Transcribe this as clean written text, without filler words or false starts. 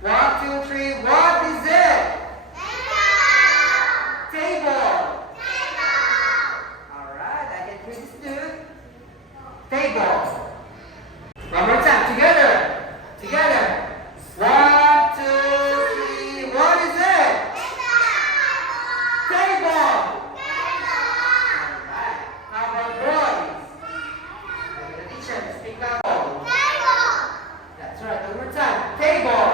One, two, three. What is it? Table. All right, I can hear this too. Table. One more time. Together. Together. One, two, three. What is it? Table. All right. How about boys? The teacher, speak loud. That's right. One more time. Table.